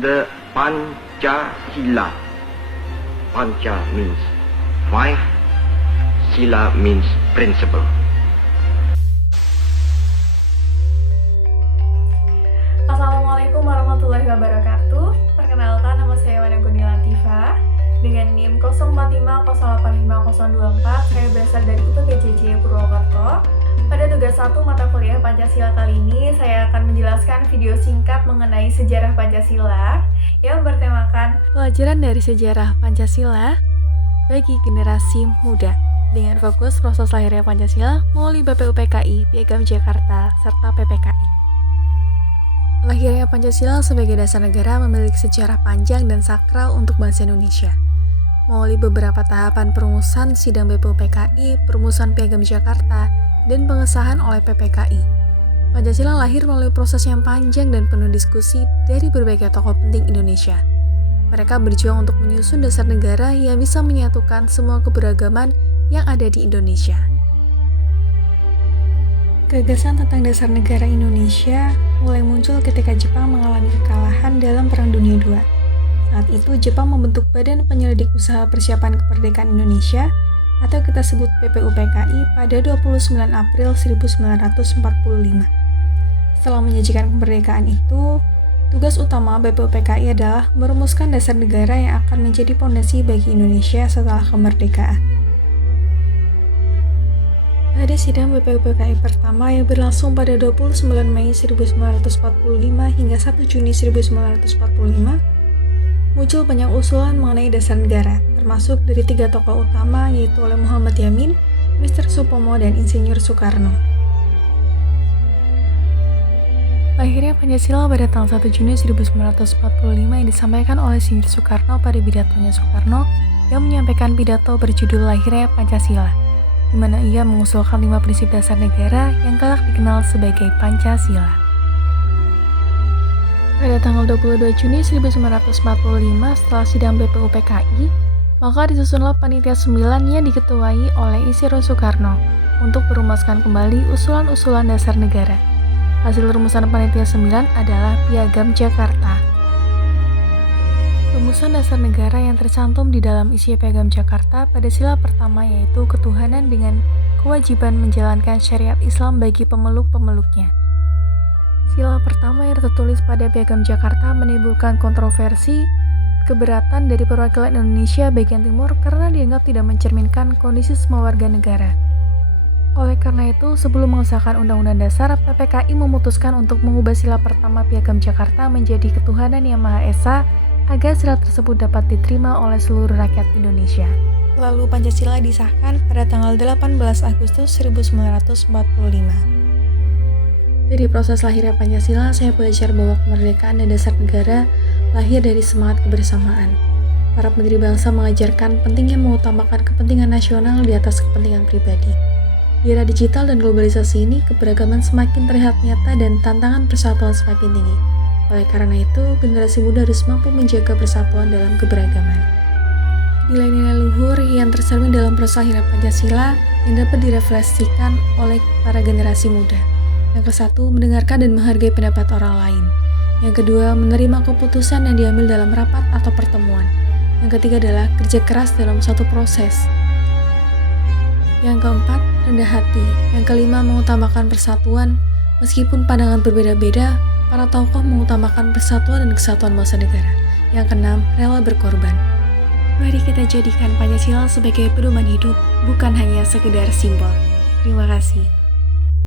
the Pancasila. Panca means five, Sila means principle. Assalamualaikum warahmatullahi wabarakatuh. Perkenalkan, nama saya Wanda Guni Latifah dengan NIM 05085024. Saya berasal dari UPPJJ Purwokerto. Pada tugas 1 mata kuliah Pancasila kali ini, saya akan menjelaskan video singkat mengenai sejarah Pancasila yang bertemakan pelajaran dari sejarah Pancasila bagi generasi muda dengan fokus proses lahirnya Pancasila melalui BPUPKI, Piagam Jakarta, serta PPKI. Lahirnya Pancasila sebagai dasar negara memiliki sejarah panjang dan sakral untuk bangsa Indonesia. Melalui beberapa tahapan perumusan sidang BPUPKI, perumusan Piagam Jakarta, dan pengesahan oleh PPKI. Pancasila lahir melalui proses yang panjang dan penuh diskusi dari berbagai tokoh penting Indonesia. Mereka berjuang untuk menyusun dasar negara yang bisa menyatukan semua keberagaman yang ada di Indonesia. Gagasan tentang dasar negara Indonesia mulai muncul ketika Jepang mengalami kekalahan dalam Perang Dunia II. Saat itu, Jepang membentuk Badan Penyelidik Usaha Persiapan Kemerdekaan Indonesia atau kita sebut BPUPKI pada 29 April 1945. Setelah menyajikan kemerdekaan itu, tugas utama BPUPKI adalah merumuskan dasar negara yang akan menjadi fondasi bagi Indonesia setelah kemerdekaan. Pada sidang BPUPKI pertama yang berlangsung pada 29 Mei 1945 hingga 1 Juni 1945, muncul banyak usulan mengenai dasar negara, termasuk dari 3 tokoh utama yaitu oleh Muhammad Yamin, Mr. Supomo, dan Insinyur Soekarno. Lahirnya Pancasila pada tanggal 1 Juni 1945 yang disampaikan oleh Insinyur Soekarno pada pidatonya Soekarno yang menyampaikan pidato berjudul Lahirnya Pancasila, di mana ia mengusulkan 5 prinsip dasar negara yang kelak dikenal sebagai Pancasila. Pada tanggal 22 Juni 1945 setelah sidang BPUPKI, maka disusunlah Panitia 9 yang diketuai oleh Insinyur Soekarno untuk merumuskan kembali usulan-usulan dasar negara. Hasil rumusan Panitia 9 adalah Piagam Jakarta. Rumusan dasar negara yang tercantum di dalam isi Piagam Jakarta pada sila pertama yaitu ketuhanan dengan kewajiban menjalankan syariat Islam bagi pemeluk-pemeluknya. Sila pertama yang tertulis pada Piagam Jakarta menimbulkan kontroversi keberatan dari perwakilan Indonesia bagian timur karena dianggap tidak mencerminkan kondisi semua warga negara. Oleh karena itu, sebelum mengesahkan Undang-Undang Dasar, PPKI memutuskan untuk mengubah sila pertama Piagam Jakarta menjadi ketuhanan yang Maha Esa agar sila tersebut dapat diterima oleh seluruh rakyat Indonesia. Lalu Pancasila disahkan pada tanggal 18 Agustus 1945. Dari proses lahirnya Pancasila, saya belajar bahwa kemerdekaan dan dasar negara lahir dari semangat kebersamaan. Para pendiri bangsa mengajarkan pentingnya mengutamakan kepentingan nasional di atas kepentingan pribadi. Di era digital dan globalisasi ini, keberagaman semakin terlihat nyata dan tantangan persatuan semakin tinggi. Oleh karena itu, generasi muda harus mampu menjaga persatuan dalam keberagaman. Nilai-nilai luhur yang tercermin dalam proses lahirnya Pancasila yang dapat direfleksikan oleh para generasi muda. Yang ke-1, mendengarkan dan menghargai pendapat orang lain. Yang kedua, menerima keputusan yang diambil dalam rapat atau pertemuan. Yang ketiga adalah kerja keras dalam suatu proses. Yang keempat, rendah hati. Yang kelima, mengutamakan persatuan. Meskipun pandangan berbeda-beda, para tokoh mengutamakan persatuan dan kesatuan bangsa negara. Yang keenam, rela berkorban. Mari kita jadikan Pancasila sebagai pedoman hidup, bukan hanya sekedar simbol. Terima kasih.